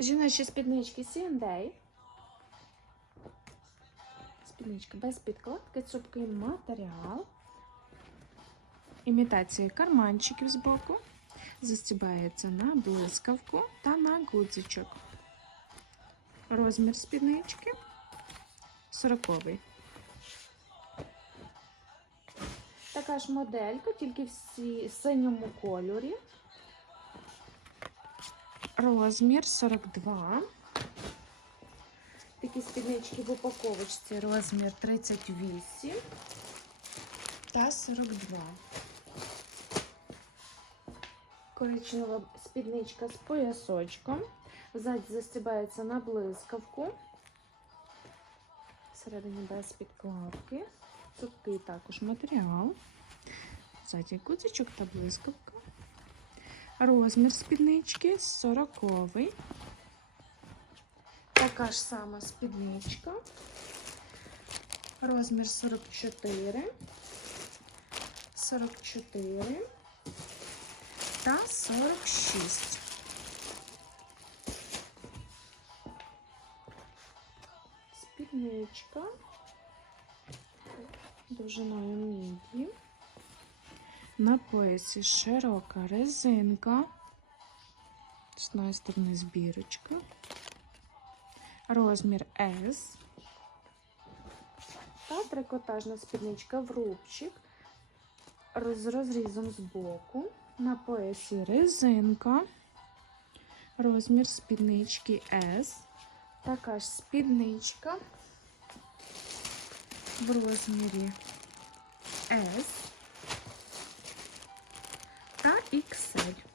Жіночі спіднички C&A. Спідничка без підкладки, цупкий матеріал. Імітація карманчиків з боку. Застібається на блискавку та на гудзичок. Розмір спіднички 40 Така ж моделька, тільки в синьому кольорі. Розмір 42. Такі спіднички в упаковочці розмір 38 та 42. Коричнева спідничка з поясочком. Ззаді застібається на блискавку. Всередині без підкладки. Цупкий також матеріал. Ззаді гудзичок та блискавка. Розмір спіднички 40. Така ж сама спідничка. Розмір 44, 44 та 46. Спідничка довжиною міді. На поясі широка резинка. З одної сторони збірочка. Розмір S. Та трикотажна спідничка в рубчик з розрізом з боку. На поясі резинка. Розмір спіднички S. Така ж спідничка в розмірі S XL.